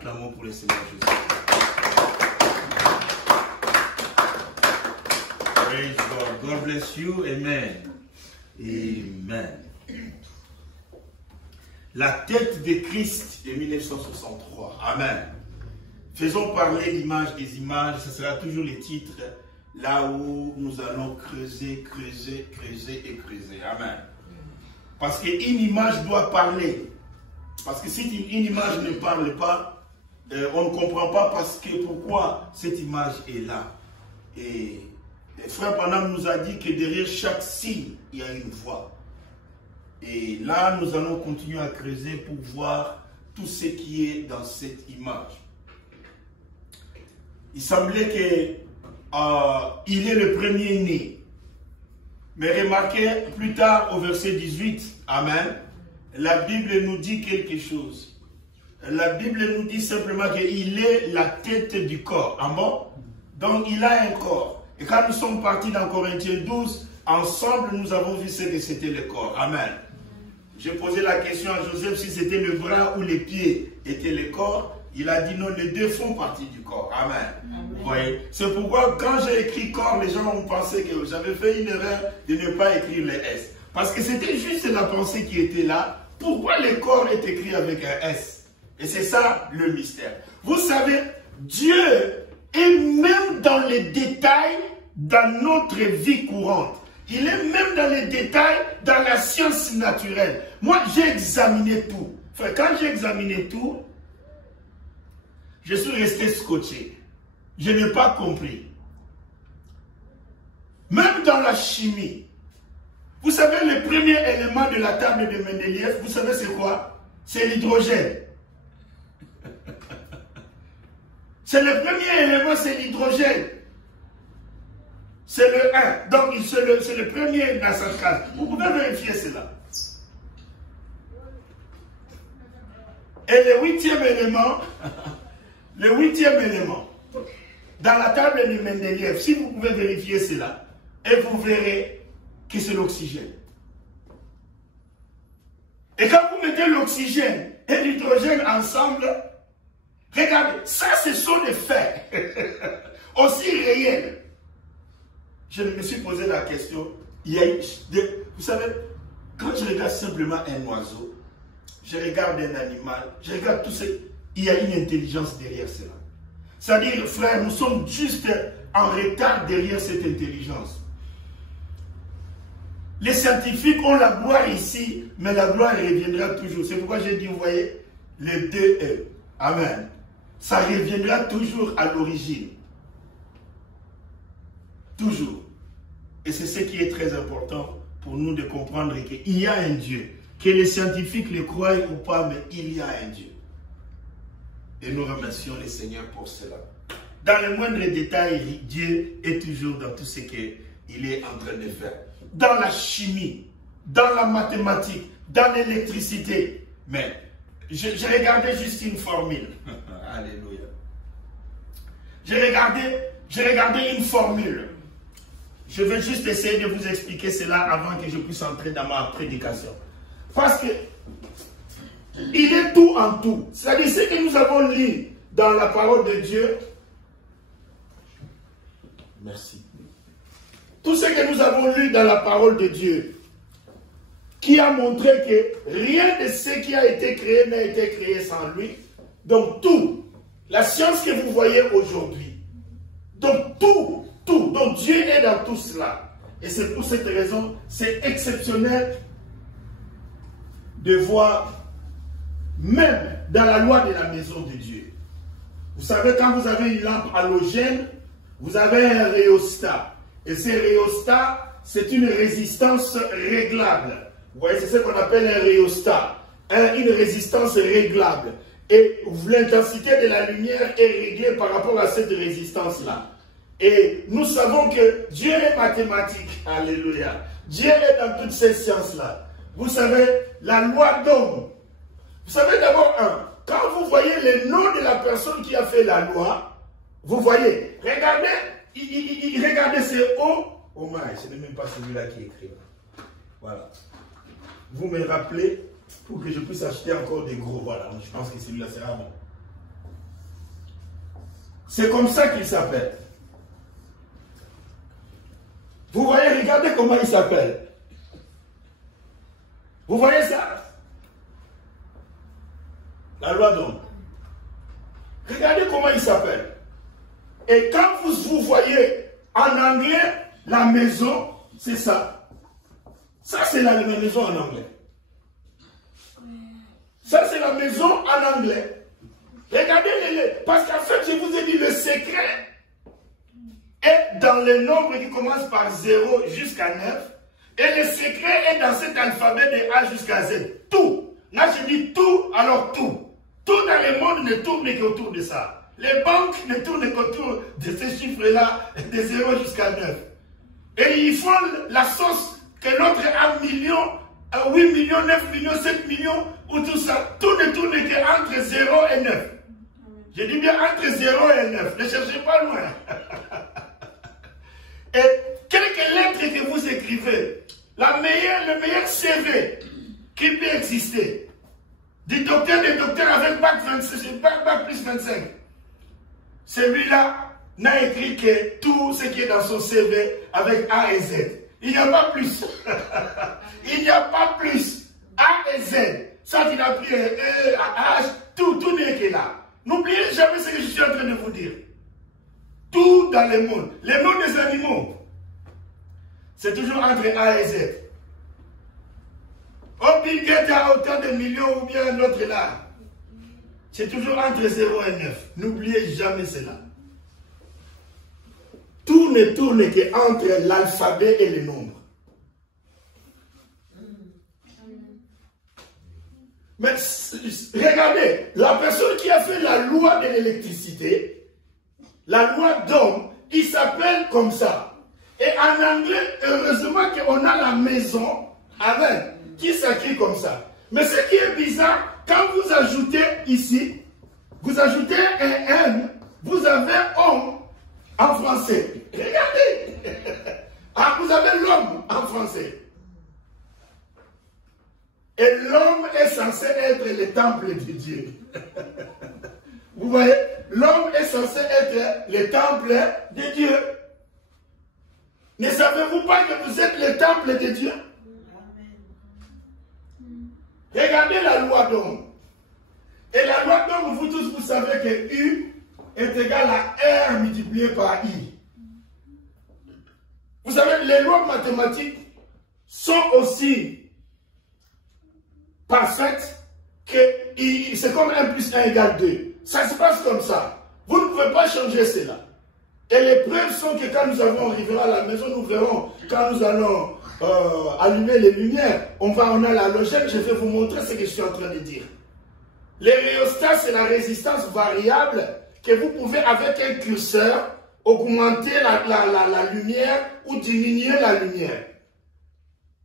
Acclamons pour le Seigneur Jésus. Praise God. God bless you. Amen. Amen. La tête de Christ de 1963. Amen. Faisons parler l'image des images. Ce sera toujours le titre là où nous allons creuser, creuser, creuser et creuser. Amen. Parce qu'une image doit parler. Parce que si une image ne parle pas, on ne comprend pas pourquoi cette image est là. Et Frère Branham nous a dit que derrière chaque signe, il y a une voix. Et là, nous allons continuer à creuser pour voir tout ce qui est dans cette image. Il semblait qu'il est le premier-né. Mais remarquez, plus tard, au verset 18, Amen, la Bible nous dit quelque chose. La Bible nous dit simplement qu'il est la tête du corps. Amen. Donc, il a un corps. Et quand nous sommes partis dans Corinthiens 12, ensemble, nous avons vu ce que c'était le corps. Amen. J'ai posé la question à Joseph si c'était le bras ou les pieds étaient le corps. Il a dit non, les deux font partie du corps. Amen. Vous voyez? C'est pourquoi quand j'ai écrit corps, les gens ont pensé que j'avais fait une erreur de ne pas écrire le S. Parce que c'était juste la pensée qui était là. Pourquoi le corps est écrit avec un S? Et c'est ça le mystère. Vous savez, Dieu est même dans les détails dans notre vie courante. Il est même dans les détails dans la science naturelle. Moi, j'ai examiné tout. Enfin, quand j'ai examiné tout, je suis resté scotché. Je n'ai pas compris. Même dans la chimie. Vous savez, le premier élément de la table de Mendeleïev, vous savez c'est quoi? C'est l'hydrogène. C'est le premier élément, c'est l'hydrogène. C'est le 1. Donc, c'est le premier dans cette case. Vous pouvez vérifier cela. Et le huitième élément, dans la table de Mendeleïev, si vous pouvez vérifier cela, et vous verrez que c'est l'oxygène. Et quand vous mettez l'oxygène et l'hydrogène ensemble, regardez, ça ce sont des faits aussi réels. Je me suis posé la question, vous savez, quand je regarde simplement un oiseau, je regarde un animal, je regarde tout ce... Il y a une intelligence derrière cela. C'est-à-dire, frère, nous sommes juste en retard derrière cette intelligence. Les scientifiques ont la gloire ici, mais la gloire reviendra toujours. C'est pourquoi j'ai dit, vous voyez, les deux est. Amen. Ça reviendra toujours à l'origine. Toujours. Et c'est ce qui est très important pour nous de comprendre qu'il y a un Dieu. Que les scientifiques le croient ou pas, mais il y a un Dieu. Et nous remercions le Seigneur pour cela. Dans les moindres détails, Dieu est toujours dans tout ce qu'il est en train de faire. Dans la chimie, dans la mathématique, dans l'électricité. Mais j'ai regardé juste une formule. Alléluia. J'ai regardé une formule. Je vais juste essayer de vous expliquer cela avant que je puisse entrer dans ma prédication. Parce que il est tout en tout. C'est-à-dire ce que nous avons lu dans la parole de Dieu. Merci. Tout ce que nous avons lu dans la parole de Dieu, qui a montré que rien de ce qui a été créé n'a été créé sans lui. Donc tout, la science que vous voyez aujourd'hui, donc tout, donc Dieu est dans tout cela. Et c'est pour cette raison, c'est exceptionnel de voir, même dans la loi de la maison de Dieu. Vous savez, quand vous avez une lampe halogène, vous avez un rhéostat. Et ce rhéostat, c'est une résistance réglable. Vous voyez, c'est ce qu'on appelle un rhéostat. Une résistance réglable. Et l'intensité de la lumière est réglée par rapport à cette résistance-là. Et nous savons que Dieu est mathématique. Alléluia. Dieu est dans toutes ces sciences-là. Vous savez, la loi d'homme. Vous savez d'abord, quand vous voyez le nom de la personne qui a fait la loi, vous voyez, regardez ces hauts. Oh my, ce n'est même pas celui-là qui est écrit. Voilà. Vous me rappelez pour que je puisse acheter encore des gros. Voilà, je pense que celui-là sera bon. C'est comme ça qu'il s'appelle. Vous voyez, regardez comment il s'appelle. Vous voyez ça? La loi d'homme. Regardez comment il s'appelle. Et quand vous voyez en anglais, la maison, c'est ça. Ça, c'est la maison en anglais. Ça, c'est la maison en anglais. Regardez, parce qu'en fait, je vous ai dit, le secret est dans les nombres qui commencent par 0 jusqu'à 9. Et le secret est dans cet alphabet de A jusqu'à Z. Tout. Là, je dis tout, alors tout. Tout dans le monde ne tourne qu'autour de ça. Les banques ne tournent qu'autour de ces chiffres-là, de 0 jusqu'à 9. Et ils font la sauce que notre 1 million, 8 millions, 9 millions, 7 millions, ou tout ça, tout ne tourne qu'entre 0 et 9. Je dis bien entre 0 et 9. Ne cherchez pas loin. Et quelques lettres que vous écrivez, le meilleur CV qui peut exister, des docteurs avec bac plus 25, celui-là n'a écrit que tout ce qui est dans son CV avec A et Z. Il n'y a pas plus. Il n'y a pas plus. A et Z. Ça, tu n'as pris E, H, tout n'est que là. N'oubliez jamais ce que je suis en train de vous dire. Tout dans le monde. Les noms des animaux, c'est toujours entre A et Z. Oh, Bill Gates a autant de millions ou bien l'autre là. C'est toujours entre 0 et 9. N'oubliez jamais cela. Tout ne tourne qu'entre l'alphabet et les nombres. Mais regardez, la personne qui a fait la loi de l'électricité, la loi d'Ohm, il s'appelle comme ça. Et en anglais, heureusement qu'on a la maison avec, qui s'écrit comme ça. Mais ce qui est bizarre, quand vous ajoutez ici, vous ajoutez un N, vous avez homme en français. Regardez. Ah, vous avez l'homme en français. Et l'homme est censé être le temple de Dieu. Vous voyez, l'homme est censé être le temple de Dieu. Ne savez-vous pas que vous êtes le temple de Dieu? Regardez la loi d'Ohm. Et la loi d'Ohm, vous tous, vous savez que U est égal à R multiplié par I. Vous savez, les lois mathématiques sont aussi parfaites que c'est comme 1 plus 1 égale 2. Ça se passe comme ça. Vous ne pouvez pas changer cela. Et les preuves sont que quand nous arriverons à la maison, nous verrons, quand nous allons allumer les lumières, on a la logette, je vais vous montrer ce que je suis en train de dire. Les rhéostats, c'est la résistance variable que vous pouvez, avec un curseur, augmenter la lumière ou diminuer la lumière.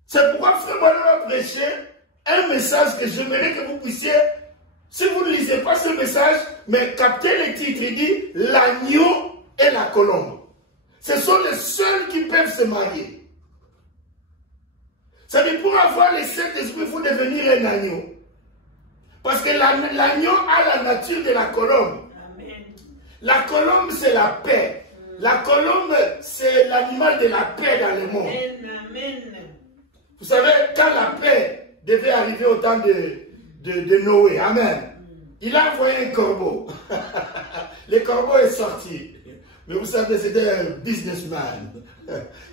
C'est pourquoi Frère Bonheur a prêché un message que j'aimerais que vous puissiez, si vous ne lisez pas ce message, mais captez les titres, il dit l'agneau et la colombe. Ce sont les seuls qui peuvent se marier. C'est-à-dire, pour avoir les 7 esprits, il faut devenir un agneau. Parce que l'agneau a la nature de la colombe. Amen. La colombe, c'est la paix. La colombe, c'est l'animal de la paix dans le monde. Amen. Vous savez, quand la paix devait arriver au temps de Noé, Amen, il a envoyé un corbeau. Le corbeau est sorti. Mais vous savez, c'était un businessman.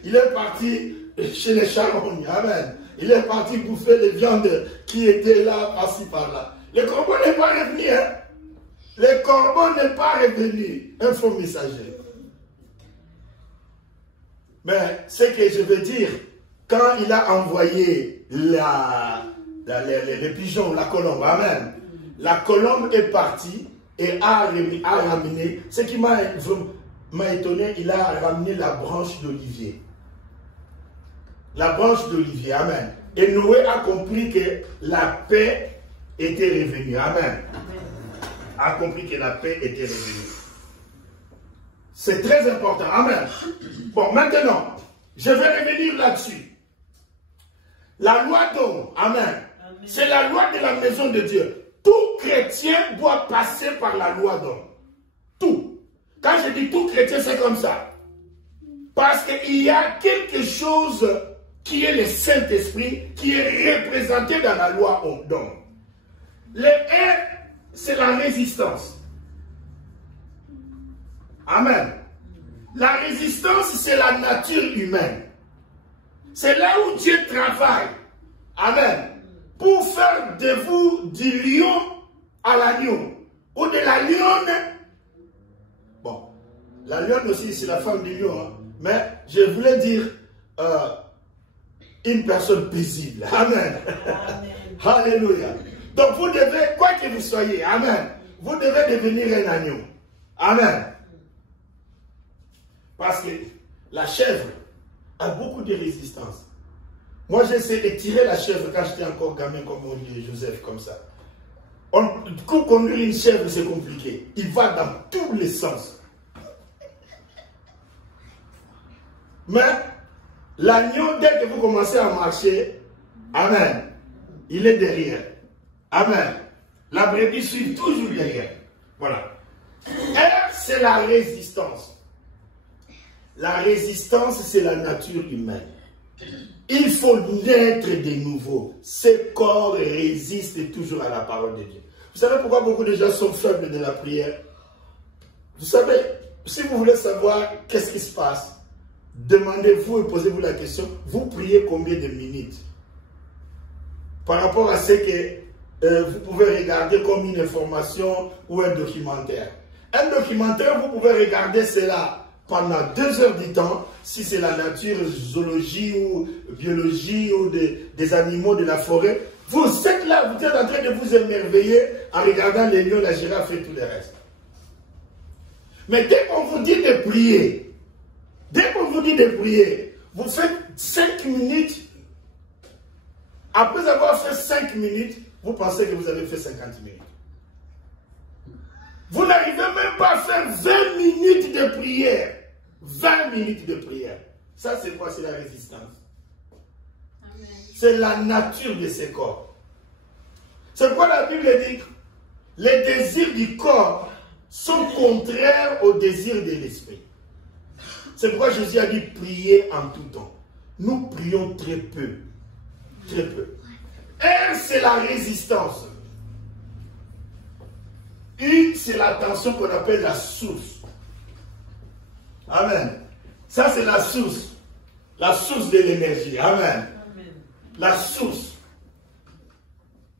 Il est parti chez les charognes. Amen. Il est parti bouffer les viandes qui étaient là, par-ci, par-là. Le corbeau n'est pas revenu. Hein? Le corbeau n'est pas revenu. Un faux messager. Mais ce que je veux dire, quand il a envoyé les pigeons, la colombe, Amen, la colombe est partie et a ramené, ce qui m'a étonné, il a ramené la branche d'olivier. La branche d'olivier, Amen. Et Noé a compris que la paix était revenue, Amen. A compris que la paix était revenue. C'est très important, Amen. Bon, maintenant, je vais revenir là-dessus. La loi d'Ohm, Amen, c'est la loi de la maison de Dieu. Tout chrétien doit passer par la loi d'Ohm. Tout. Quand je dis tout chrétien, c'est comme ça. Parce qu'il y a quelque chose qui est le Saint-Esprit, qui est représenté dans la loi d'homme. Le R, c'est la résistance. Amen. La résistance, c'est la nature humaine. C'est là où Dieu travaille. Amen. Pour faire de vous du lion à l'agneau. Ou de la lionne. Bon, la lionne aussi, c'est la femme du lion. Hein. Mais je voulais dire une personne paisible. Amen. Amen. Alléluia. Donc vous devez, quoi que vous soyez, amen, vous devez devenir un agneau. Amen. Parce que la chèvre a beaucoup de résistance. Moi, j'essaie de tirer la chèvre quand j'étais encore gamin, comme on dit Joseph, comme ça. Pour conduire une chèvre, c'est compliqué. Il va dans tous les sens. Mais l'agneau, dès que vous commencez à marcher, amen, il est derrière. Amen. La brebis suit toujours derrière. Voilà. R, c'est la résistance. La résistance, c'est la nature humaine. Il faut naître de nouveau. Ce corps résiste toujours à la parole de Dieu. Vous savez pourquoi beaucoup de gens sont faibles de la prière? Vous savez, si vous voulez savoir qu'est-ce qui se passe, demandez-vous et posez-vous la question, vous priez combien de minutes? Par rapport à ce que vous pouvez regarder comme une information ou un documentaire. Un documentaire, vous pouvez regarder cela pendant 2 heures du temps, si c'est la nature, zoologie ou biologie ou des animaux de la forêt. Vous êtes là, vous êtes en train de vous émerveiller en regardant les lions, la girafe et tout le reste. Mais dès qu'on vous dit de prier, vous faites 5 minutes. Après avoir fait 5 minutes, vous pensez que vous avez fait 50 minutes. Vous n'arrivez même pas à faire 20 minutes de prière. 20 minutes de prière. Ça, c'est quoi? C'est la résistance. C'est la nature de ce corps. C'est pourquoi la Bible dit que les désirs du corps sont contraires aux désirs de l'esprit. C'est pourquoi Jésus a dit prier en tout temps. Nous prions très peu. Très peu. R, c'est la résistance. U, c'est la tension qu'on appelle la source. Amen. Ça, c'est la source. La source de l'énergie. Amen. Amen. La source.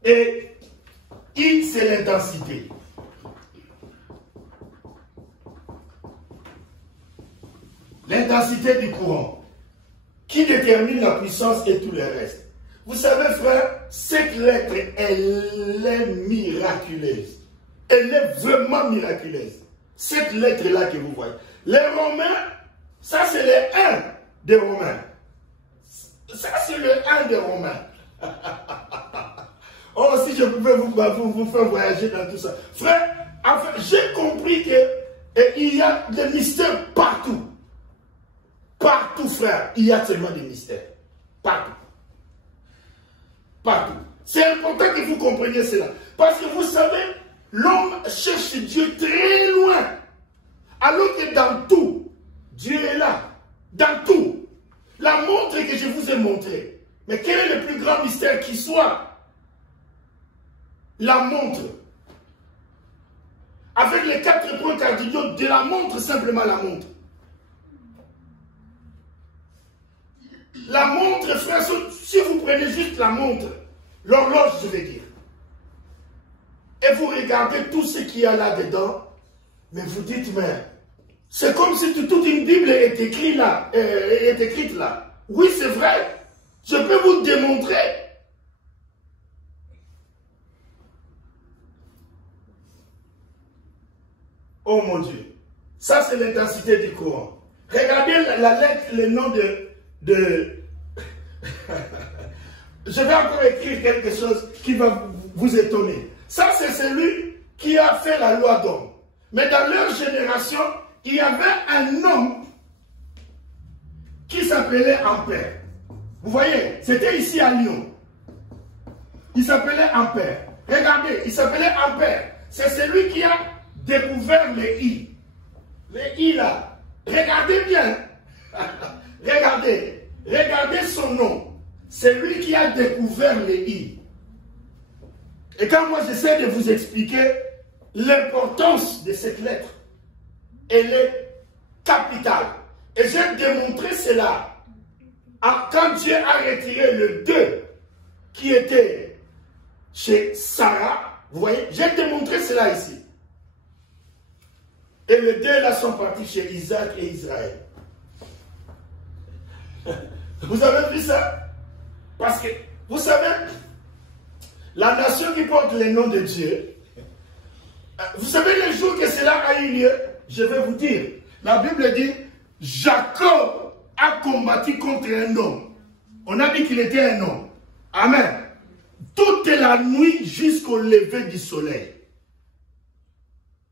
Et I, c'est l'intensité. L'intensité du courant. Qui détermine la puissance et tout le reste. Vous savez, frère, cette lettre, elle est miraculeuse. Elle est vraiment miraculeuse. Cette lettre-là que vous voyez. Les Romains, ça c'est le 1 des Romains. Ça c'est le 1 des Romains. Oh, si je pouvais vous faire voyager dans tout ça. Frère, enfin, j'ai compris qu'il y a des mystères partout. Partout, frère, il y a seulement des mystères. Partout. Partout. C'est important que vous compreniez cela. Parce que vous savez, l'homme cherche Dieu très loin. Alors que dans tout, Dieu est là. Dans tout. La montre que je vous ai montrée. Mais quel est le plus grand mystère qui soit? La montre. Avec les 4 points cardinaux de la montre, simplement la montre. La montre, frère, si vous prenez juste la montre, l'horloge, je vais dire, et vous regardez tout ce qu'il y a là-dedans, mais vous dites, mais c'est comme si toute une Bible est écrite là. Oui, c'est vrai. Je peux vous démontrer. Oh mon Dieu. Ça, c'est l'intensité du courant. Regardez la lettre, le nom de... Je vais encore écrire quelque chose qui va vous étonner. Ça, c'est celui qui a fait la loi d'homme. Mais dans leur génération, il y avait un homme qui s'appelait Ampère. Vous voyez, c'était ici à Lyon. Il s'appelait Ampère. Regardez, il s'appelait Ampère. C'est celui qui a découvert les I. Les I là. Regardez bien. Regardez. Regardez son nom. C'est lui qui a découvert les I. Et quand moi j'essaie de vous expliquer l'importance de cette lettre, elle est capitale. Et j'ai démontré cela quand Dieu a retiré le 2 qui était chez Sarah. Vous voyez, j'ai démontré cela ici. Et les 2 là sont partis chez Isaac et Israël. Vous avez vu ça? Parce que, vous savez, la nation qui porte le nom de Dieu, vous savez le jour que cela a eu lieu, je vais vous dire, la Bible dit, Jacob a combattu contre un homme. On a dit qu'il était un homme. Amen. Toute la nuit jusqu'au lever du soleil.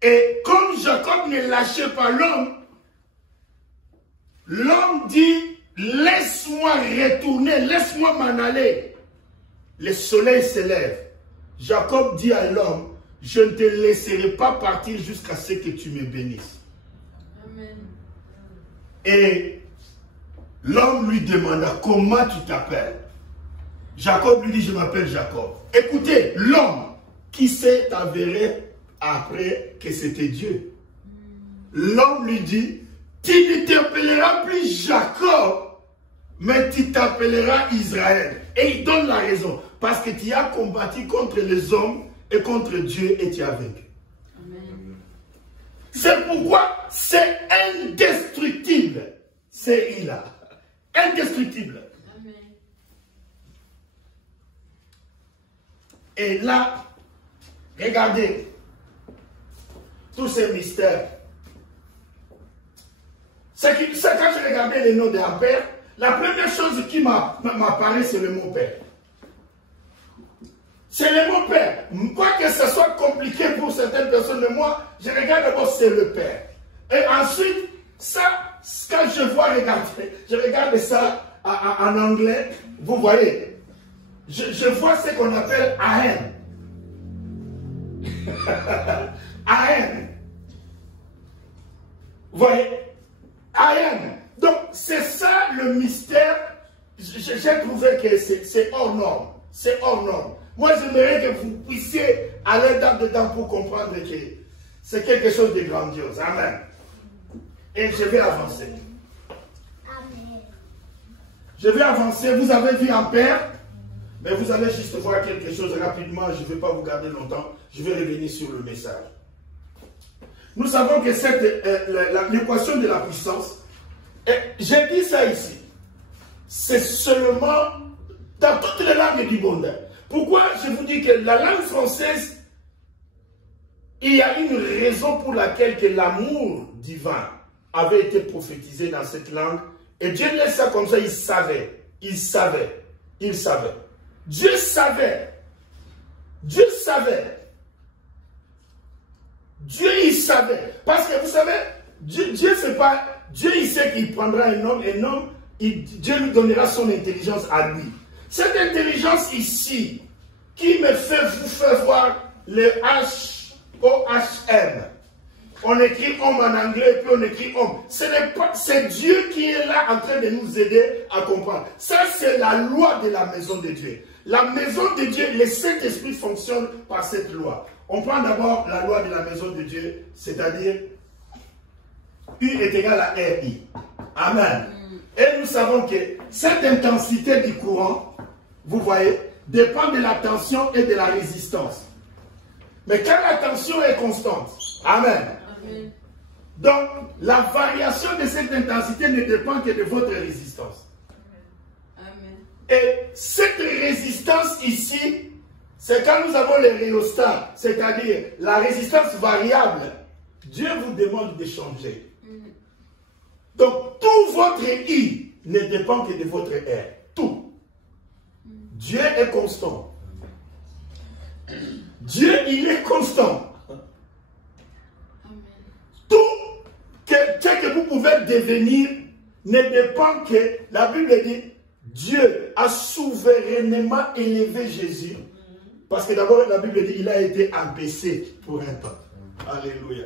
Et comme Jacob ne lâchait pas l'homme, l'homme dit, laisse-moi retourner, laisse-moi m'en aller. Le soleil se lève. Jacob dit à l'homme, je ne te laisserai pas partir jusqu'à ce que tu me bénisses. Amen. Et l'homme lui demanda, comment tu t'appelles? Jacob lui dit, je m'appelle Jacob. Écoutez, l'homme qui s'est avéré après que c'était Dieu. L'homme lui dit, tu ne t'appelleras plus Jacob, mais tu t'appelleras Israël. Et il donne la raison. Parce que tu as combattu contre les hommes et contre Dieu et tu as vaincu. C'est pourquoi c'est indestructible. C'est il là. Indestructible. Amen. Et là, regardez tous ces mystères. C'est quand je regardais les noms de la Père, la première chose qui m'apparaît, c'est le mot Père. C'est le mot Père. Quoi que ce soit compliqué pour certaines personnes, mais moi, je regarde d'abord, c'est le Père. Et ensuite, ça, quand je vois regarder, je regarde ça en anglais, vous voyez, je vois ce qu'on appelle Ahen. Ahen. Vous voyez? Ahen. Donc, c'est ça le mystère. J'ai trouvé que c'est hors norme. C'est hors norme. Moi, j'aimerais que vous puissiez aller dedans pour comprendre que c'est quelque chose de grandiose. Amen. Et je vais avancer. Amen. Je vais avancer. Vous avez vu un Père, mais vous allez juste voir quelque chose rapidement. Je ne vais pas vous garder longtemps. Je vais revenir sur le message. Nous savons que l'équation de la puissance, j'ai dit ça ici, c'est seulement dans toutes les langues du monde. Pourquoi je vous dis que la langue française, il y a une raison pour laquelle que l'amour divin avait été prophétisé dans cette langue. Et Dieu laisse ça comme ça, il savait. Il savait. Il savait. Dieu savait. Dieu savait. Dieu, il savait. Parce que vous savez, Dieu c'est pas... Dieu, il sait qu'il prendra un homme, Dieu lui donnera son intelligence à lui. Cette intelligence ici, qui me fait vous faire voir le H-O-H-M. On écrit homme en anglais, puis on écrit homme. C'est Dieu qui est là en train de nous aider à comprendre. Ça, c'est la loi de la maison de Dieu. La maison de Dieu, le Saint-Esprit fonctionne par cette loi. On prend d'abord la loi de la maison de Dieu, c'est-à-dire U est égal à RI. Amen. Et nous savons que cette intensité du courant, vous voyez, dépend de la tension et de la résistance. Mais quand la tension est constante, amen. Amen. Donc, la variation de cette intensité ne dépend que de votre résistance. Amen. Et cette résistance ici, c'est quand nous avons le rhéostat, c'est-à-dire la résistance variable. Dieu vous demande de changer. Donc, tout votre I ne dépend que de votre R. Tout. Dieu est constant. Dieu, il est constant. Tout ce que vous pouvez devenir ne dépend que, la Bible dit, Dieu a souverainement élevé Jésus. Parce que d'abord, la Bible dit, il a été abaissé pour un temps. Alléluia.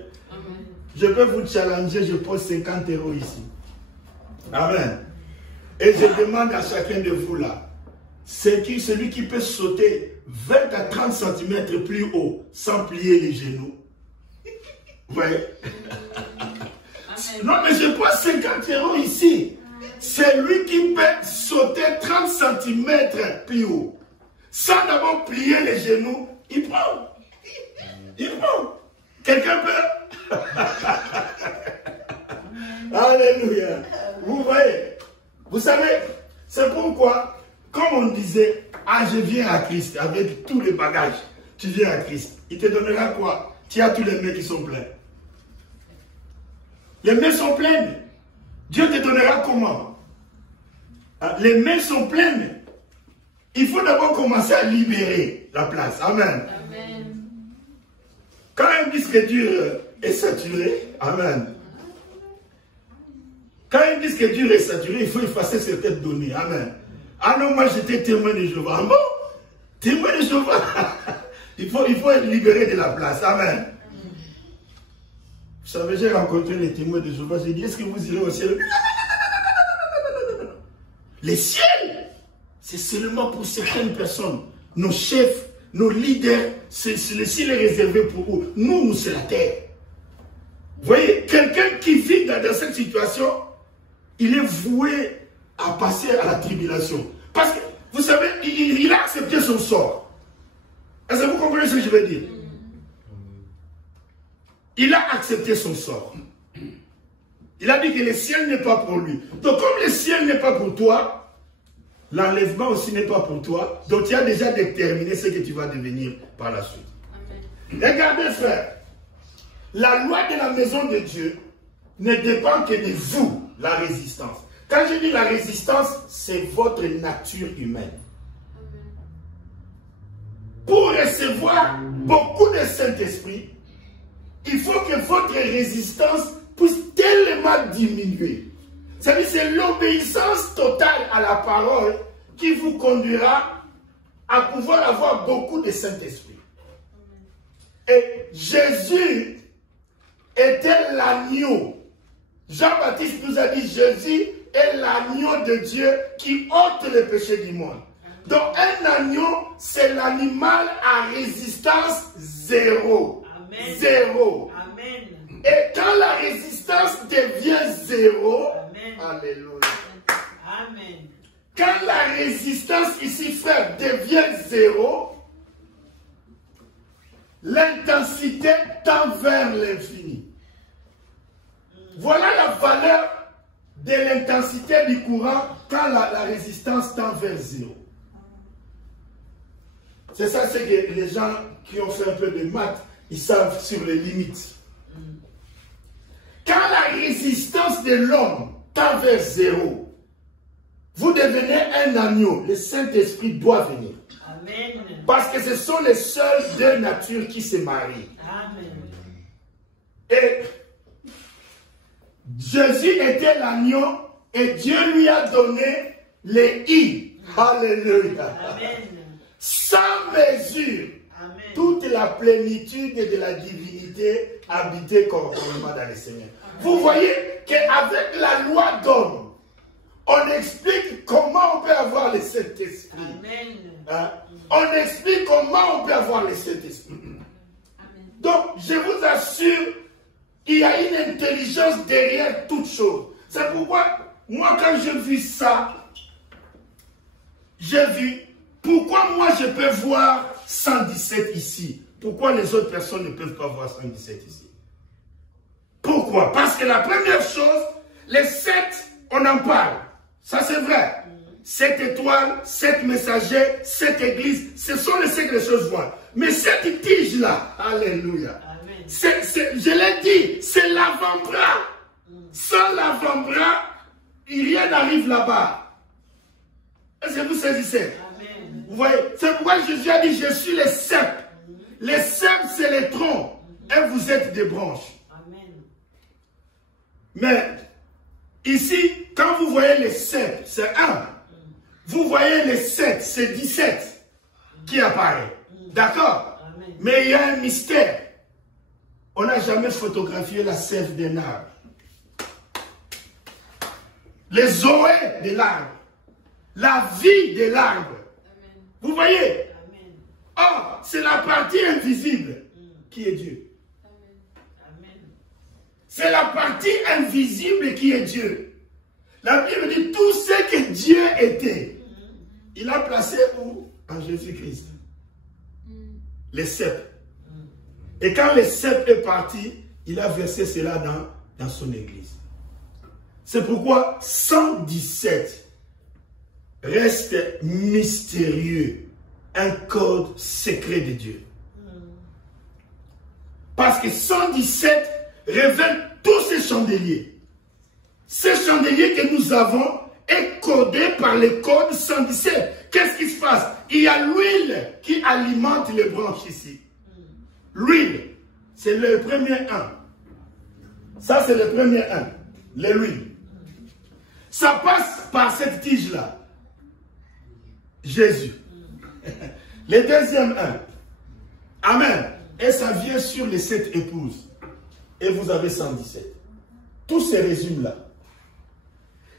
Je peux vous challenger, je pose 50 € ici. Amen. Et je demande à chacun de vous là, c'est qui celui qui peut sauter 20 à 30 cm plus haut sans plier les genoux? Vous voyez? Non, mais je pose 50 € ici. C'est lui qui peut sauter 30 cm plus haut. Sans d'abord plier les genoux, il prend. Il prend. Quelqu'un peut? Alléluia. Vous voyez? Vous savez, c'est pourquoi, comme on disait, ah, je viens à Christ avec tous les bagages. Tu viens à Christ. Il te donnera quoi? Tu as tous les mains qui sont pleins. Les mains sont pleines. Dieu te donnera comment? Les mains sont pleines. Il faut d'abord commencer à libérer la place. Amen. Amen. Quand un disque dur est saturé, amen. Quand un disque dur est saturé, il faut effacer certaines données. Amen. Ah non, moi j'étais témoin de Jéhovah. Ah bon? Témoin de Jéhovah. il faut libérer de la place. Amen. Vous savez, j'ai rencontré les témoins de Jéhovah. J'ai dit, est-ce que vous irez au ciel? Les ciels, c'est seulement pour certaines personnes. Nos chefs, nos leaders, le ciel est réservé pour eux. Nous, c'est la terre. Vous voyez, quelqu'un qui vit dans cette situation, il est voué à passer à la tribulation. Parce que, vous savez, il a accepté son sort. Est-ce que vous comprenez ce que je veux dire? Il a accepté son sort. Il a dit que le ciel n'est pas pour lui. Donc comme le ciel n'est pas pour toi, l'enlèvement aussi n'est pas pour toi. Donc tu as déjà déterminé ce que tu vas devenir par la suite. Amen. Regardez frère, la loi de la maison de Dieu ne dépend que de vous, la résistance. Quand je dis la résistance, c'est votre nature humaine. Amen. Pour recevoir beaucoup de Saint-Esprit, il faut que votre résistance puisse tellement diminuer. C'est l'obéissance totale à la parole qui vous conduira à pouvoir avoir beaucoup de Saint-Esprit. Et Jésus était l'agneau. Jean-Baptiste nous a dit, Jésus est l'agneau de Dieu qui ôte le péché du monde. Donc un agneau, c'est l'animal à résistance zéro. Amen. Zéro. Amen. Et quand la résistance devient zéro, amen. Alléluia. Amen. Quand la résistance ici, frère, devient zéro, l'intensité tend vers l'infini. Voilà la valeur de l'intensité du courant quand la résistance tend vers zéro. C'est ça, c'est que les gens qui ont fait un peu de maths, ils savent sur les limites. Quand la résistance de l'homme tend vers zéro, vous devenez un agneau. Le Saint-Esprit doit venir. Amen. Parce que ce sont les seules deux natures qui se marient. Amen. Et Jésus était l'agneau et Dieu lui a donné les i. Alléluia. Amen. Sans mesure. Amen. Toute la plénitude de la divinité habitait corporellement dans le Seigneur. Amen. Vous voyez qu'avec la loi d'homme, on explique comment on peut avoir le Saint-Esprit. Hein? On explique comment on peut avoir le Saint-Esprit. Donc, je vous assure, il y a une intelligence derrière toute chose. C'est pourquoi, moi, quand j'ai vu ça, j'ai vu, pourquoi moi je peux voir 117 ici? Pourquoi les autres personnes ne peuvent pas voir 117 ici? Pourquoi? Parce que la première chose, les 7, on en parle. Ça c'est vrai. 7 étoiles, 7 messagers, 7 églises, ce sont les 5 choses voient. Mais cette tige-là, alléluia, je l'ai dit, c'est l'avant-bras. Sans l'avant-bras, rien n'arrive là-bas. Est-ce que vous saisissez? Amen. Vous voyez, c'est pourquoi Jésus a dit, je suis les cèpes. Les cèpes, c'est les troncs. Et vous êtes des branches. Amen. Mais, ici, quand vous voyez les 7, c'est 1. Vous voyez les 7, c'est 17 qui apparaît. D'accord? Mais il y a un mystère. on n'a jamais photographié la sève d'un arbre. Les zoés de l'arbre. La vie de l'arbre. Vous voyez? Or, c'est la partie invisible qui est Dieu. C'est la partie invisible qui est Dieu. La Bible dit tout ce que Dieu était. Il a placé où? En Jésus-Christ. Les cèpes. Et quand les cèpes est parti, il a versé cela dans son église. C'est pourquoi 117 reste mystérieux, un code secret de Dieu. Parce que 117 révèle tous ces chandeliers. Ces chandeliers que nous avons est codé par le code 117. Qu'est-ce qui se passe? Il y a l'huile qui alimente les branches ici. L'huile, c'est le premier 1. Ça, c'est le premier 1. L'huile. Ça passe par cette tige-là. Jésus. Le deuxième 1. Amen. Et ça vient sur les 7 épouses. Et vous avez 117. Tous ces résumes-là.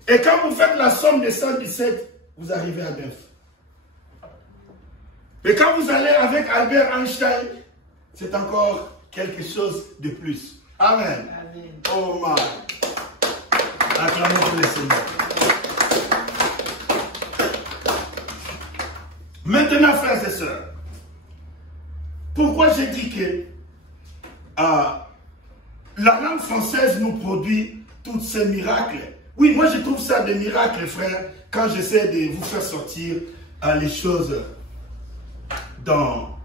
Et quand vous faites la somme de 117, vous arrivez à 9. Et quand vous allez avec Albert Einstein, c'est encore quelque chose de plus. Amen. Amen. Oh my. Acclamons pour le Seigneur. Maintenant, frères et sœurs, pourquoi j'ai dit que la langue française nous produit tous ces miracles? Oui, moi je trouve ça des miracles, frères, quand j'essaie de vous faire sortir les choses dans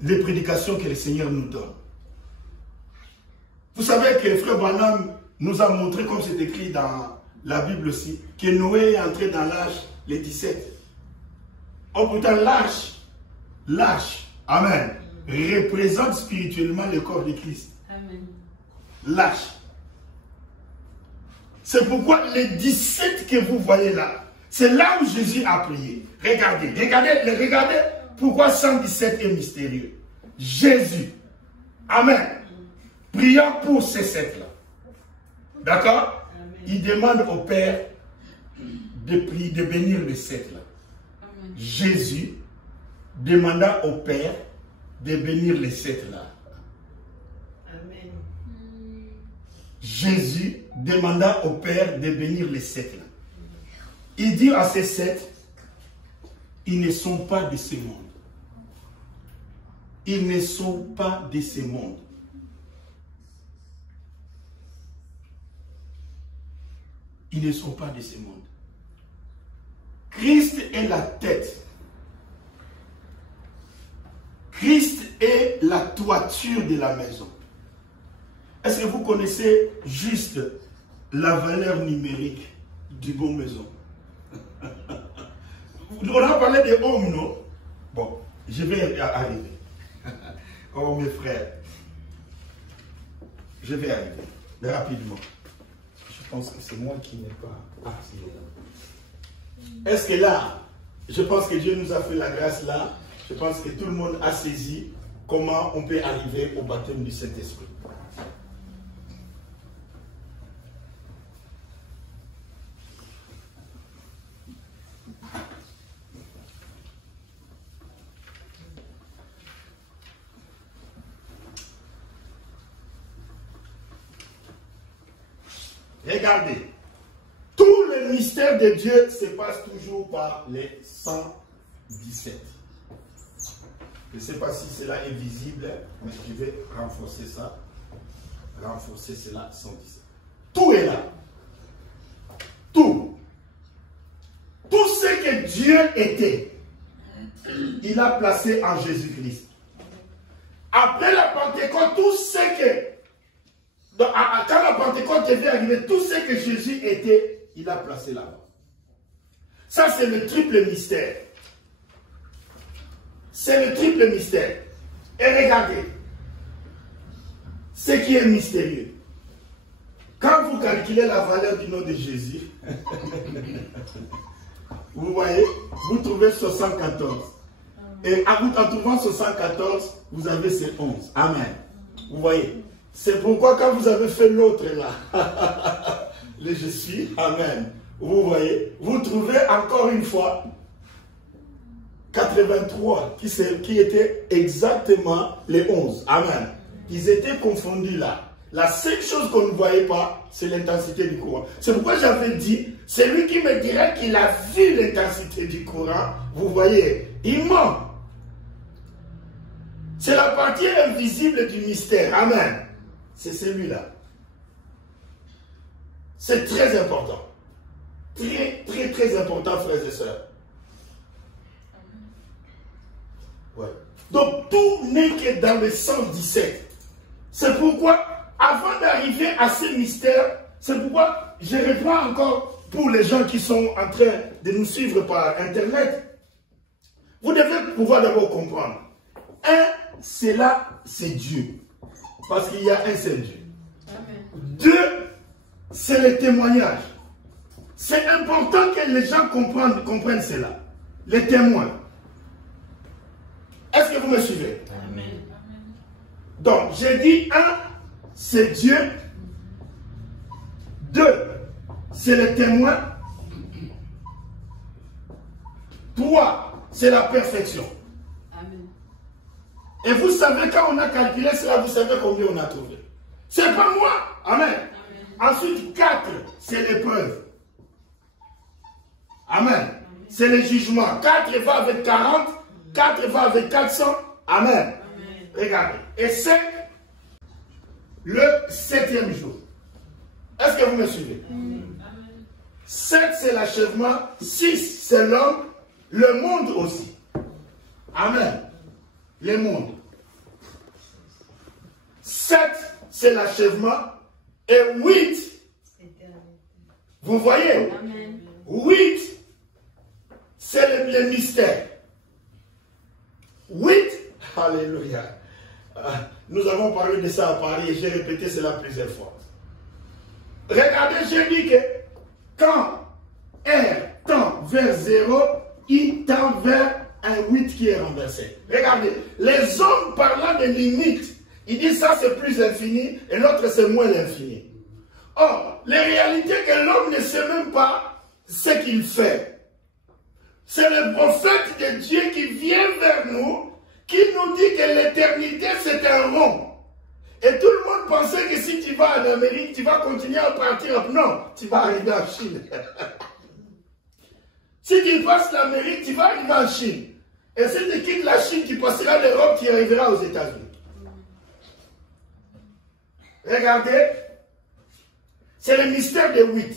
les prédications que le Seigneur nous donne. Vous savez que frère Branham nous a montré, comme c'est écrit dans la Bible aussi, que Noé est entré dans l'âge les 17. Oh pourtant l'âge, amen, représente spirituellement le corps de Christ. Amen. L'âge. C'est pourquoi les 17 que vous voyez là, c'est là où Jésus a prié. Regardez pourquoi 117 est mystérieux. Jésus, amen, priant pour ces 7 là. D'accord? Il demande au Père de bénir les 7 là. Amen. Jésus demanda au Père de bénir les 7 là. Amen. Jésus demanda au Père de bénir les 7 là. Il dit à ces 7, ils ne sont pas de ce monde. Ils ne sont pas de ce monde. Ils ne sont pas de ce monde. Christ est la tête. Christ est la toiture de la maison. Est-ce que vous connaissez juste la valeur numérique du bon maison? On a parlé des hommes, non? Bon, je vais arriver. Oh mes frères, je vais arriver rapidement. Je pense que c'est moi qui n'ai pas parti là. Est-ce que là, je pense que Dieu nous a fait la grâce là. Je pense que tout le monde a saisi comment on peut arriver au baptême du Saint-Esprit. Regardez, tout le mystère de Dieu se passe toujours par les 117. Je ne sais pas si cela est visible, mais je vais renforcer ça. Renforcer cela, 117. Tout est là. Tout. Tout ce que Dieu était, il a placé en Jésus-Christ. Après la Pentecôte, tout ce que... Donc, quand la Pentecôte devait arriver, tout ce que Jésus était, il a placé là-bas. Ça, c'est le triple mystère. C'est le triple mystère. Et regardez, ce qui est mystérieux. Quand vous calculez la valeur du nom de Jésus, vous voyez, vous trouvez 74. Et en trouvant ce 114, vous avez ces 11. Amen. Vous voyez? C'est pourquoi quand vous avez fait l'autre là, le je suis, amen. Vous voyez? Vous trouvez encore une fois 83 qui étaient exactement les 11. Amen. Ils étaient confondus là. La seule chose qu'on ne voyait pas, c'est l'intensité du courant. C'est pourquoi j'avais dit, celui qui me dirait qu'il a vu l'intensité du courant, vous voyez, il ment. C'est la partie invisible du mystère. Amen. C'est celui-là. C'est très important. Très, très, très important, frères et sœurs. Ouais. Donc, tout n'est que dans le 117. C'est pourquoi, avant d'arriver à ces mystères, c'est pourquoi je reprends encore pour les gens qui sont en train de nous suivre par Internet. Vous devez pouvoir d'abord comprendre. Un, c'est là, c'est Dieu. Parce qu'il y a un seul Dieu. Amen. Deux, c'est le témoignage. C'est important que les gens comprennent cela. Les témoins. Est-ce que vous me suivez? Amen. Donc, j'ai dit un, c'est Dieu. Deux, c'est le témoin. Trois, c'est la perfection. Amen. Et vous savez, quand on a calculé cela, vous savez combien on a trouvé. C'est pas moi. Amen. Amen. Ensuite, 4, c'est l'épreuve. Amen. C'est le jugement. 4 va avec 40. 4 va avec 400. Amen. Amen. Regardez. Et 5, le 7e jour. Est-ce que vous me suivez? Amen. 7, c'est l'achèvement. 6, c'est l'homme. Le monde aussi. Amen. Le monde. 7, c'est l'achèvement. Et 8, vous voyez? Amen. 8, c'est le mystère. 8, alléluia. Nous avons parlé de ça à Paris et j'ai répété cela plusieurs fois. Regardez, j'ai dit que quand R tend vers 0, il tend vers un 8 qui est renversé. Regardez, les hommes parlant de limites, ils disent ça c'est plus infini et l'autre c'est moins l'infini. Or, les réalités que l'homme ne sait même pas ce qu'il fait. C'est le prophète de Dieu qui vient vers nous, qui nous dit que l'éternité c'est un rond. Et tout le monde pensait que si tu vas en Amérique, tu vas continuer à partir. Non, tu vas arriver en Chine. Si tu passes l'Amérique, tu vas arriver en Chine. Et si tu quittes la Chine, tu passeras l'Europe, tu arriveras aux États-Unis. Regardez, c'est le mystère de 8.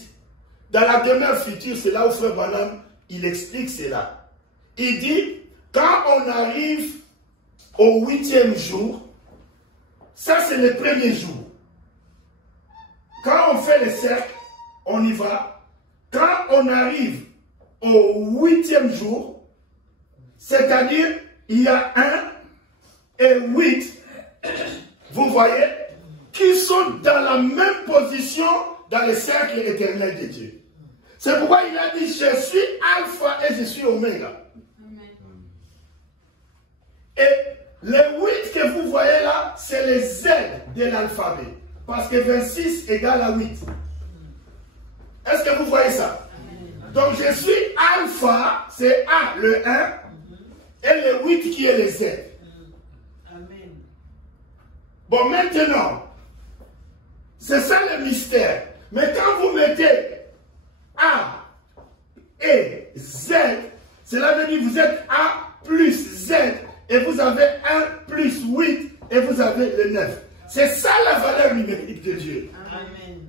Dans la demeure future, c'est là où Frère Branham, il explique cela. Il dit, quand on arrive au 8e jour, ça c'est le premier jour. Quand on fait le cercle, on y va. Quand on arrive au 8e jour, c'est-à-dire il y a 1 et 8, vous voyez, qui sont dans la même position dans le cercle éternel de Dieu. C'est pourquoi il a dit, je suis alpha et je suis oméga. Et le 8 que vous voyez là, c'est les Z de l'alphabet. Parce que 26 égale à 8. Est-ce que vous voyez ça? Donc je suis alpha, c'est A, le 1, et le 8 qui est le Z. Amen. Bon, maintenant, c'est ça le mystère. Mais quand vous mettez A et Z, cela veut dire que vous êtes A plus Z, et vous avez 1 plus 8, et vous avez le 9. C'est ça la valeur numérique de Dieu. Amen.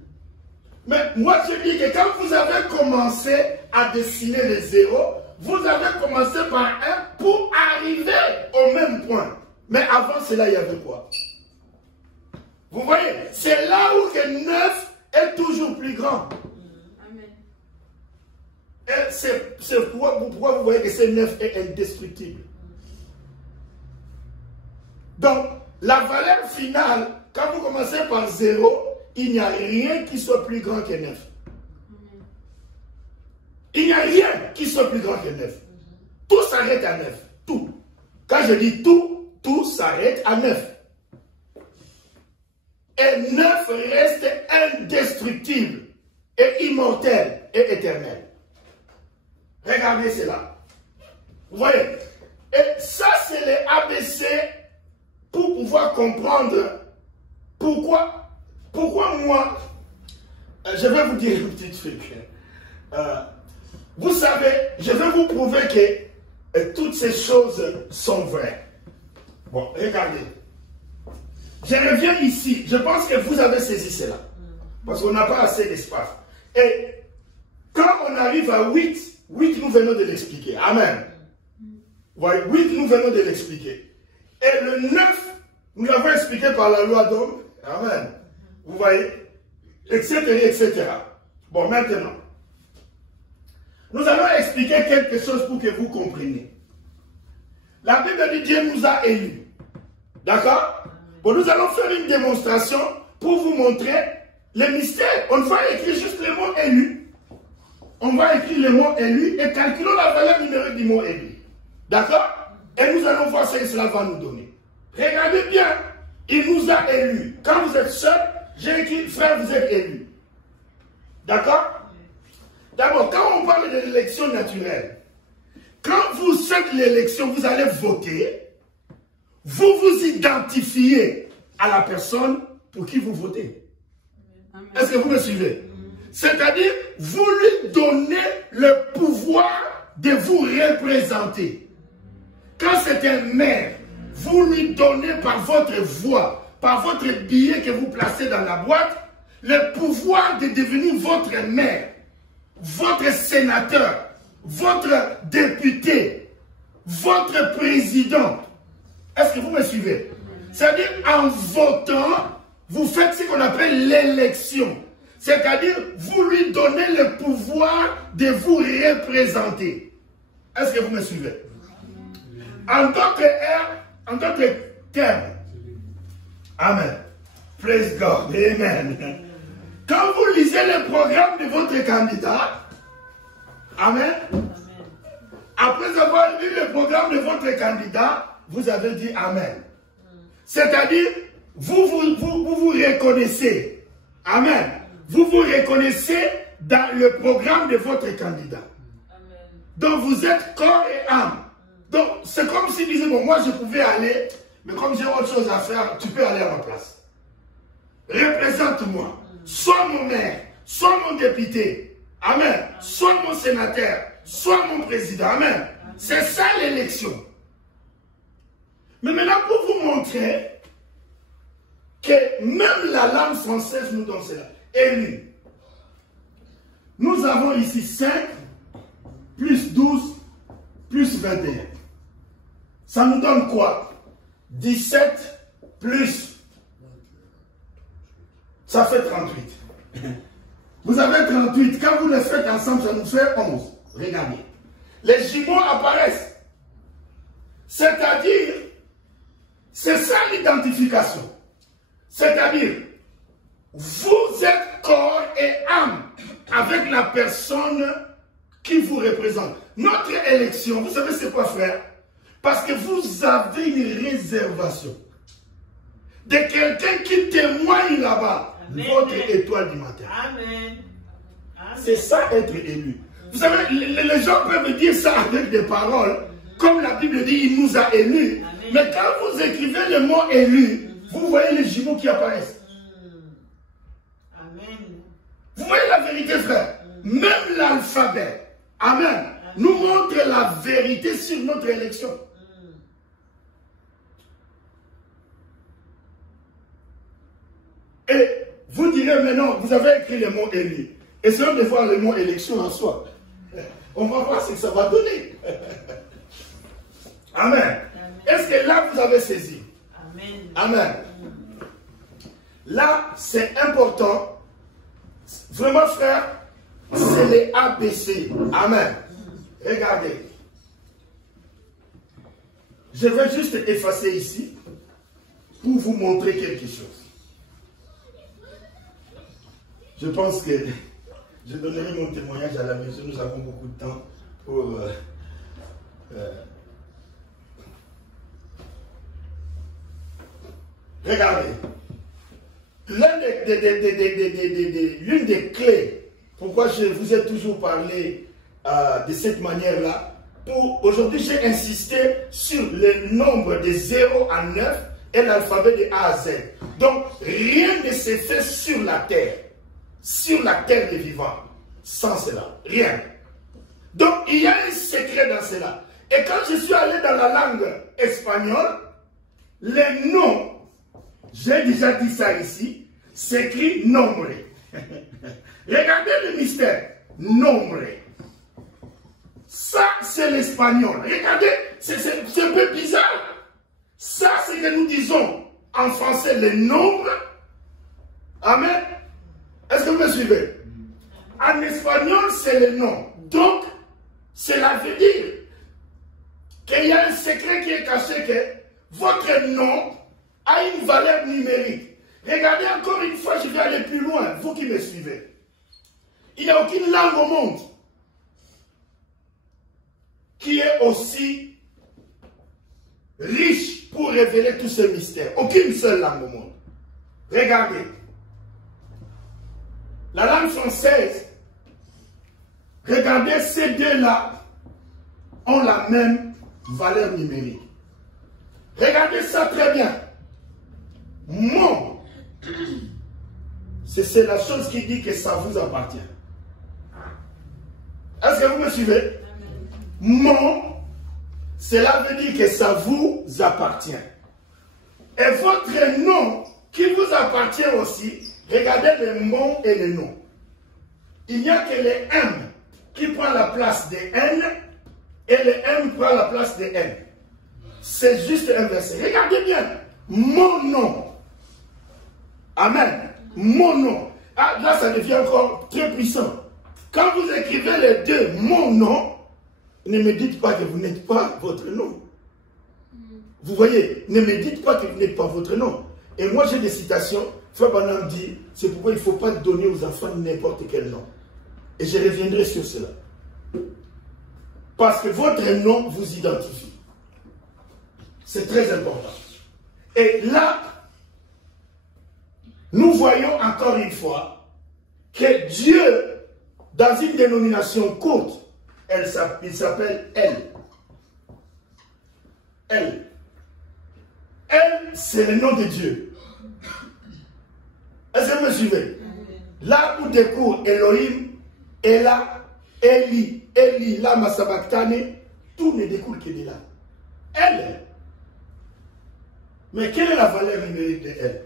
Mais moi je dis que quand vous avez commencé à dessiner les zéros, vous avez commencé par 1 pour arriver au même point. Mais avant cela, il y avait quoi? Vous voyez, c'est là où que 9 est toujours plus grand. Amen. Et c'est pourquoi vous voyez que ce 9 est indestructible. Donc, la valeur finale, quand vous commencez par 0, il n'y a rien qui soit plus grand que 9. Il n'y a rien qui soit plus grand que 9. Tout s'arrête à 9. Tout. Quand je dis tout, tout s'arrête à 9. Et 9 reste indestructible et immortel et éternel. Regardez cela. Vous voyez? Et ça, c'est les ABC pour pouvoir comprendre pourquoi moi, je vais vous dire une petite truc. Vous savez, je vais vous prouver que toutes ces choses sont vraies. Bon, regardez. Je reviens ici. Je pense que vous avez saisi cela. Parce qu'on n'a pas assez d'espace. Et quand on arrive à 8, nous venons de l'expliquer. Amen. Ouais, 8, nous venons de l'expliquer. Et le 9, nous l'avons expliqué par la loi d'homme. Amen. Vous voyez? Etc., etc. Bon, maintenant, nous allons expliquer quelque chose pour que vous compreniez. La Bible dit Dieu nous a élus. D'accord? Bon, nous allons faire une démonstration pour vous montrer les mystères. On va écrire juste le mot élu. On va écrire le mot élu et calculons la valeur numérique du mot élu. D'accord? Et nous allons voir ce que cela va nous donner. Regardez bien. Il nous a élus. Quand vous êtes seul, j'ai écrit, frère, vous êtes élus. D'accord? D'abord, quand on parle de l'élection naturelle, quand vous faites l'élection, vous allez voter, vous vous identifiez à la personne pour qui vous votez. Est-ce que vous me suivez? C'est-à-dire, vous lui donnez le pouvoir de vous représenter. Quand c'est un maire, vous lui donnez par votre voix, par votre billet que vous placez dans la boîte, le pouvoir de devenir votre maire, votre sénateur, votre député, votre président. Est-ce que vous me suivez? C'est-à-dire, en votant, vous faites ce qu'on appelle l'élection. C'est-à-dire, vous lui donnez le pouvoir de vous représenter. Est-ce que vous me suivez? En d'autres termes, Amen. Praise God. Amen. Quand vous lisez le programme de votre candidat, Amen. Après avoir lu le programme de votre candidat, vous avez dit Amen. C'est-à-dire, vous vous reconnaissez. Amen. Vous vous reconnaissez dans le programme de votre candidat. Donc, vous êtes corps et âme. Donc, c'est comme s'il disait, bon, moi, je pouvais aller, mais comme j'ai autre chose à faire, tu peux aller à ma place. Représente-moi. Sois mon maire, sois mon député. Amen. Sois mon sénateur, sois mon président. Amen. C'est ça l'élection. Mais maintenant, pour vous montrer que même la langue française nous donne cela. Élu. Nous avons ici 5, plus 12, plus 21. Ça nous donne quoi? 17 plus. Ça fait 38. Vous avez 38. Quand vous les faites ensemble, ça nous fait 11. Regardez. Les jumeaux apparaissent. C'est-à-dire, c'est ça l'identification. C'est-à-dire, vous êtes corps et âme avec la personne qui vous représente. Notre élection, vous savez c'est quoi, frère? Parce que vous avez une réservation de quelqu'un qui témoigne là-bas. Votre étoile du matin. Amen. C'est ça être élu. Vous savez, les gens peuvent dire ça avec des paroles, comme la Bible dit, il nous a élus. Amen. Mais quand vous écrivez le mot élu, vous voyez les jumeaux qui apparaissent. Amen. Vous voyez la vérité, frère? Même l'alphabet, Amen, nous montre la vérité sur notre élection. Et vous direz, mais non, vous avez écrit le mot élu. Essayons de voir le mot élection en soi. On va voir ce que ça va donner. Amen. Est-ce que là, vous avez saisi? Amen. Amen. Là, c'est important. Vraiment, frère, c'est les ABC. Amen. Regardez. Je vais juste effacer ici pour vous montrer quelque chose. Je pense que je donnerai mon témoignage à la maison. Nous avons beaucoup de temps pour... Regardez. L'une des clés, pourquoi je vous ai toujours parlé de cette manière-là, aujourd'hui j'ai insisté sur le nombre de 0 à 9 et l'alphabet de A à Z. Donc rien ne se fait sur la terre des vivants, sans cela. Rien. Donc il y a un secret dans cela. Et quand je suis allé dans la langue espagnole, les noms, j'ai déjà dit ça ici, s'écrit nombre. Regardez le mystère. Nombre. Ça, c'est l'espagnol. Regardez, c'est un peu bizarre. Ça, c'est ce que nous disons en français, les nombres. Amen. Est-ce que vous me suivez? En espagnol, c'est le nom. Donc, cela veut dire qu'il y a un secret qui est caché, que votre nom a une valeur numérique. Regardez encore une fois, je vais aller plus loin, vous qui me suivez. Il n'y a aucune langue au monde qui est aussi riche pour révéler tous ces mystères. Aucune seule langue au monde. Regardez. La langue française, regardez, ces deux-là ont la même valeur numérique. Regardez ça très bien. Mon, c'est la chose qui dit que ça vous appartient. Est-ce que vous me suivez? Mon, cela veut dire que ça vous appartient. Et votre nom qui vous appartient aussi, regardez le mon et le nom. Il n'y a que le M qui prend la place de N et le M prend la place de N. C'est juste inversé. Regardez bien. Mon nom. Amen. Mon nom. Ah, là, ça devient encore très puissant. Quand vous écrivez les deux, mon nom, ne me dites pas que vous n'êtes pas votre nom. Vous voyez, ne me dites pas que vous n'êtes pas votre nom. Et moi, j'ai des citations. Frère Branham dit, c'est pourquoi il ne faut pas donner aux enfants n'importe quel nom. Et je reviendrai sur cela. Parce que votre nom vous identifie. C'est très important. Et là, nous voyons encore une fois que Dieu, dans une dénomination courte, il s'appelle Elle. Elle. Elle, c'est le nom de Dieu. Est-ce que vous me suivez? Là où découle Elohim, Ela, Eli, Eli, Lama Sabachthani, tout ne découle que de là. Elle. Mais quelle est la valeur numérique de elle?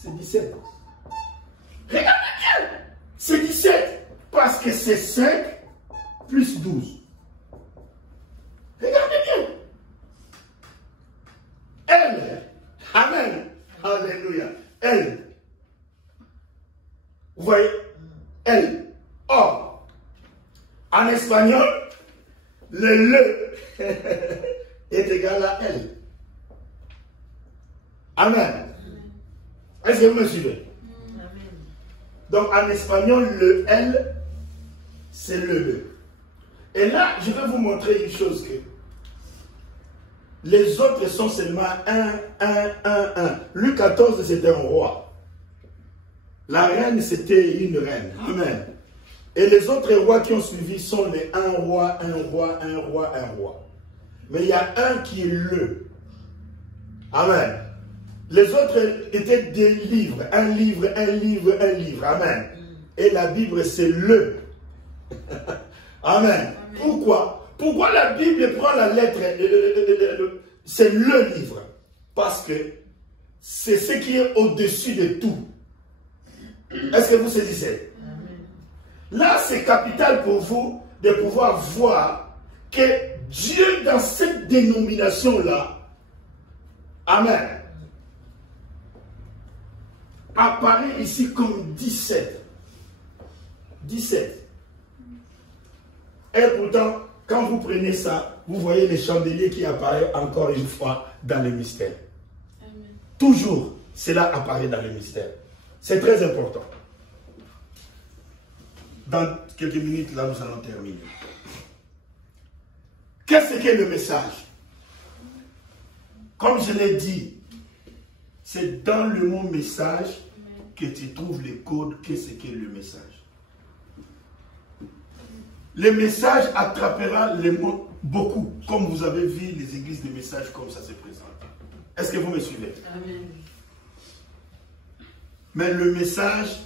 C'est 17. Regardez bien. C'est 17. Parce que c'est 5 plus 12. Regardez bien. Elle. Amen. Alléluia. Elle. Vous voyez? Elle. Or, en espagnol, le est égal à elle. Amen. Est-ce que vous me suivez? Amen. Donc en espagnol, le L, c'est le. Et là, je vais vous montrer une chose que les autres sont seulement 1. Louis XIV, c'était un roi. La reine, c'était une reine. Amen. Et les autres rois qui ont suivi sont les un roi. Mais il y a un qui est le. Amen. Les autres étaient des livres. Un livre. Amen. Et la Bible, c'est le. Amen. Pourquoi? Pourquoi la Bible prend la lettre, c'est le livre? Parce que c'est ce qui est au-dessus de tout. Est-ce que vous saisissez? Là, c'est capital pour vous de pouvoir voir que Dieu, dans cette dénomination-là, Amen, apparaît ici comme 17. 17. Et pourtant, quand vous prenez ça, vous voyez les chandeliers qui apparaissent encore une fois dans le mystère. Amen. Toujours, cela apparaît dans le mystère. C'est très important. Dans quelques minutes, là, nous allons terminer. Qu'est-ce qu'est le message? Comme je l'ai dit, C'est dans le mot message que tu trouves les codes, qu'est-ce qu'est le message. Le message attrapera les mots beaucoup, comme vous avez vu les églises de messages comme ça se présente. Est-ce que vous me suivez? Amen. Mais le message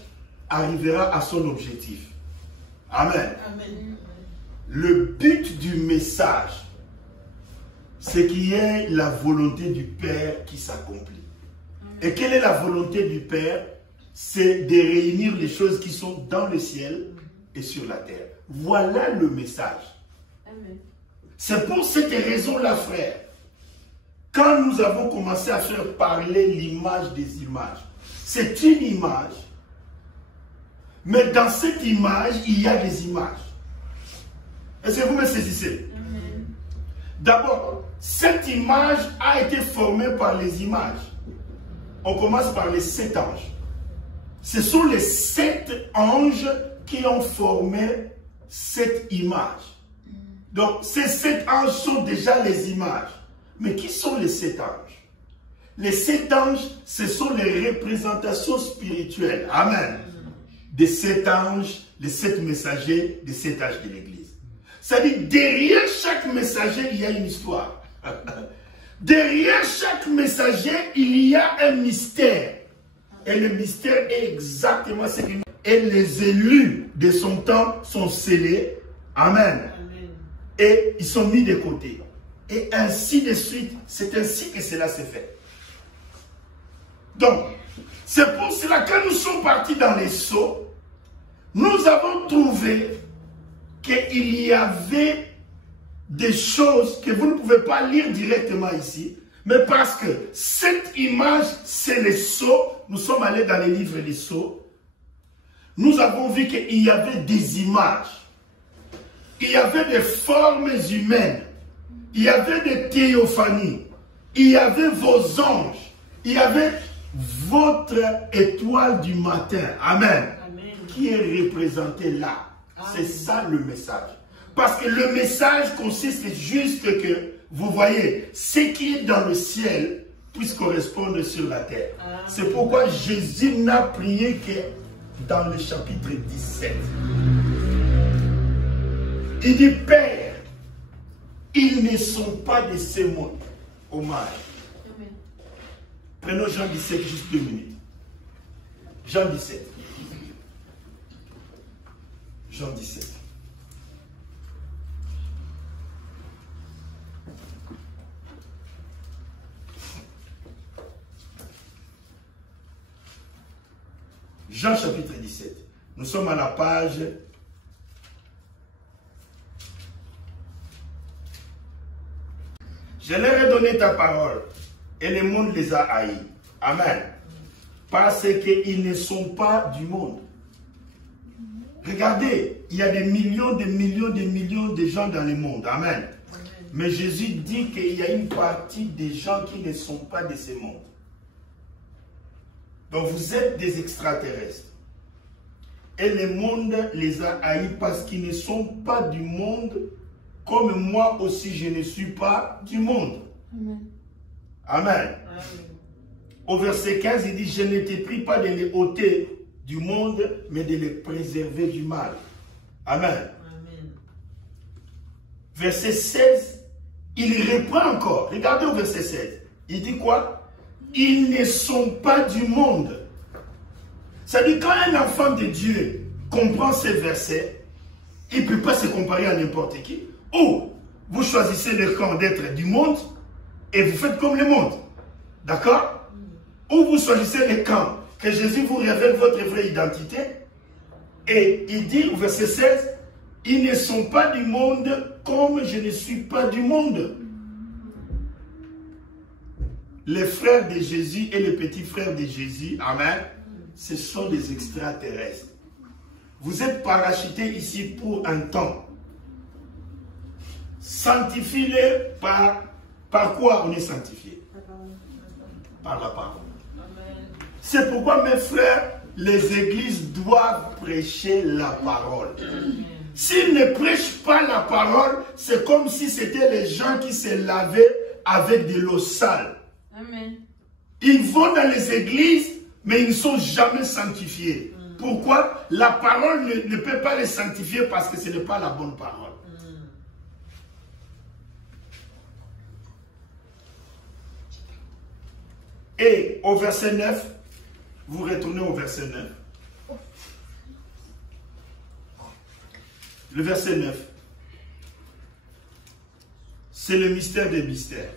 arrivera à son objectif. Amen. Amen. Le but du message, c'est qu'il y ait la volonté du Père qui s'accomplit. Et quelle est la volonté du Père? C'est de réunir les choses qui sont dans le ciel et sur la terre. Voilà le message. C'est pour cette raison-là, frère, quand nous avons commencé à faire parler l'image des images, c'est une image, mais dans cette image, il y a des images. Est-ce que vous me saisissez? D'abord, cette image a été formée par les images. On commence par les 7 anges. Ce sont les 7 anges qui ont formé cette image. Donc, ces 7 anges sont déjà les images. Mais qui sont les 7 anges? Les 7 anges, ce sont les représentations spirituelles. Amen. Des 7 anges, les 7 messagers des 7 âges de l'Église. C'est-à-dire, derrière chaque messager, il y a une histoire. Derrière chaque messager, il y a un mystère. Et le mystère est exactement ce qu'il dit. Et les élus de son temps sont scellés. Amen. Et ils sont mis de côté. Et ainsi de suite, c'est ainsi que cela s'est fait. Donc, c'est pour cela que nous sommes partis dans les sceaux, nous avons trouvé qu'il y avait des choses que vous ne pouvez pas lire directement ici, mais parce que cette image, c'est les sceaux. Nous sommes allés dans les livres des sceaux. Nous avons vu qu'il y avait des images. Il y avait des formes humaines. Il y avait des théophanies. Il y avait vos anges. Il y avait votre étoile du matin. Amen. Amen. Qui est représentée là. C'est ça le message. Parce que le message consiste juste que, vous voyez, ce qui est dans le ciel puisse correspondre sur la terre. C'est pourquoi Jésus n'a prié que dans le chapitre 17. Il dit, Père, ils ne sont pas de ce monde. Hommage. Prenons Jean 17, juste 2 minutes. Jean 17. Jean 17. Jean chapitre 17. Nous sommes à la page 'Je leur ai donné ta parole et le monde les a haïs. Amen. Parce qu'ils ne sont pas du monde. Regardez, il y a des millions de gens dans le monde. Amen. Mais Jésus dit qu'il y a une partie des gens qui ne sont pas de ce monde. Donc vous êtes des extraterrestres. Et le monde les a haïs parce qu'ils ne sont pas du monde, comme moi aussi je ne suis pas du monde. Amen. Amen. Amen. Au verset 15, il dit, je ne t'ai pris pas de les ôter du monde, mais de les préserver du mal. Amen. Amen. Verset 16, il reprend encore. Regardez au verset 16. Il dit quoi? Ils ne sont pas du monde. C'est-à-dire, quand un enfant de Dieu comprend ces versets, il ne peut pas se comparer à n'importe qui. Ou vous choisissez le camp d'être du monde et vous faites comme le monde. D'accord? Ou vous choisissez le camp que Jésus vous révèle votre vraie identité. Et il dit au verset 16, ils ne sont pas du monde comme je ne suis pas du monde. Les frères de Jésus et les petits frères de Jésus, amen, ce sont des extraterrestres. Vous êtes parachutés ici pour un temps. Sanctifie-les par quoi on est sanctifié? Par la parole. C'est pourquoi, mes frères, les églises doivent prêcher la parole. S'ils ne prêchent pas la parole, c'est comme si c'était les gens qui se lavaient avec de l'eau sale. Amen. Ils vont dans les églises, mais ils ne sont jamais sanctifiés. Pourquoi? La parole ne peut pas les sanctifier parce que ce n'est pas la bonne parole. Et au verset 9, vous retournez au verset 9. Le verset 9. C'est le mystère des mystères.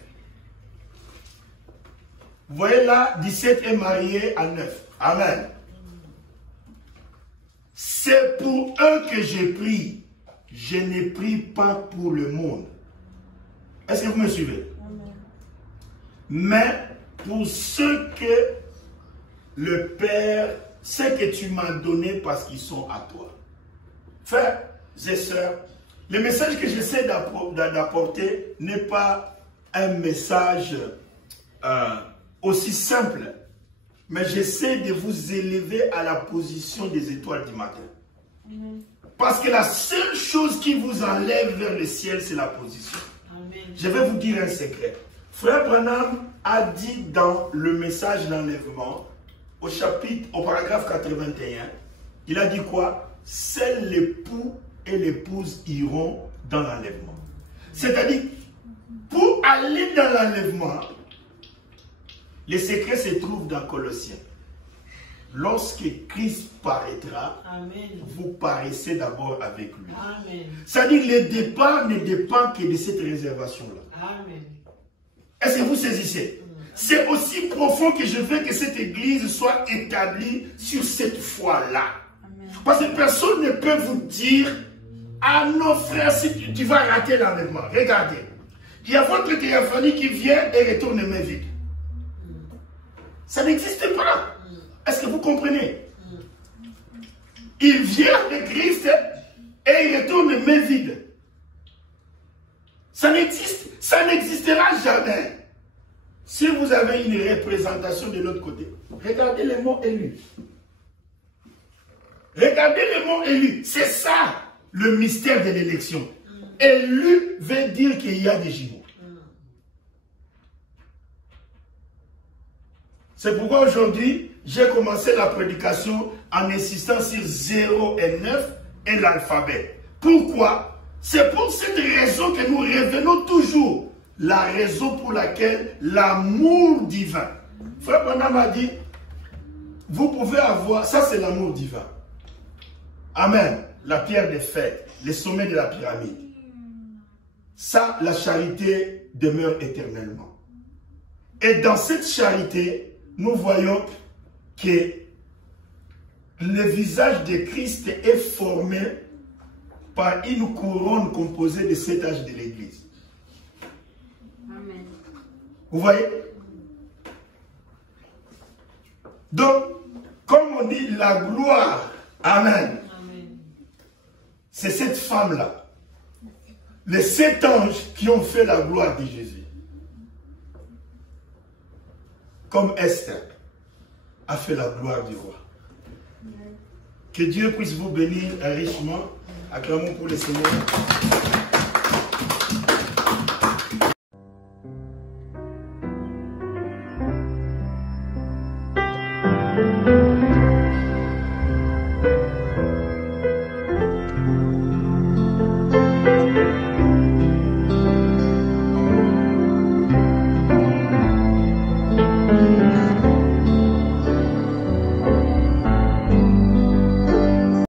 Vous voyez là, 17 est marié à 9. Amen. C'est pour eux que j'ai pris. Je n'ai pris pas pour le monde. Est-ce que vous me suivez? Amen. Mais pour ceux que le Père, ce que tu m'as donné parce qu'ils sont à toi. Frères et sœurs, le message que j'essaie d'apporter n'est pas un message aussi simple, mais j'essaie de vous élever à la position des étoiles du matin. Parce que la seule chose qui vous enlève vers le ciel, c'est la position. Amen. Je vais vous dire un secret. Frère Branham a dit dans le message d'enlèvement, au paragraphe 81, il a dit quoi? Seul l'époux et l'épouse iront dans l'enlèvement. C'est-à-dire, pour aller dans l'enlèvement, les secrets se trouvent dans Colossiens. Lorsque Christ paraîtra, amen, vous paraissez d'abord avec lui. C'est-à-dire, le départ ne dépend que de cette réservation-là. Est-ce que vous saisissez? C'est aussi profond que je veux que cette église soit établie sur cette foi-là. Parce que personne ne peut vous dire, ah non frère, si tu vas rater l'enlèvement. Regardez, il y a votre téléphonie qui vient et retourne les mains vides. Ça n'existe pas. Est-ce que vous comprenez? Il vient de Christ et il retourne les mains vides. Ça n'existera jamais. Si vous avez une représentation de l'autre côté, regardez les mots élus. Regardez les mots élus. C'est ça le mystère de l'élection. Élu veut dire qu'il y a des jumeaux. C'est pourquoi aujourd'hui, j'ai commencé la prédication en insistant sur 0 et 9 et l'alphabet. Pourquoi? C'est pour cette raison que nous revenons toujours. La raison pour laquelle l'amour divin. Frère Branham a dit, vous pouvez avoir, ça c'est l'amour divin. Amen. La pierre des fêtes, les sommets de la pyramide. Ça, la charité demeure éternellement. Et dans cette charité, nous voyons que le visage de Christ est formé par une couronne composée de 7 âges de l'Église. Amen. Vous voyez? Donc, comme on dit, la gloire, amen, c'est cette femme-là. Les 7 anges qui ont fait la gloire de Jésus. Comme Esther a fait la gloire du roi. Que Dieu puisse vous bénir richement. Acclamons pour le Seigneur.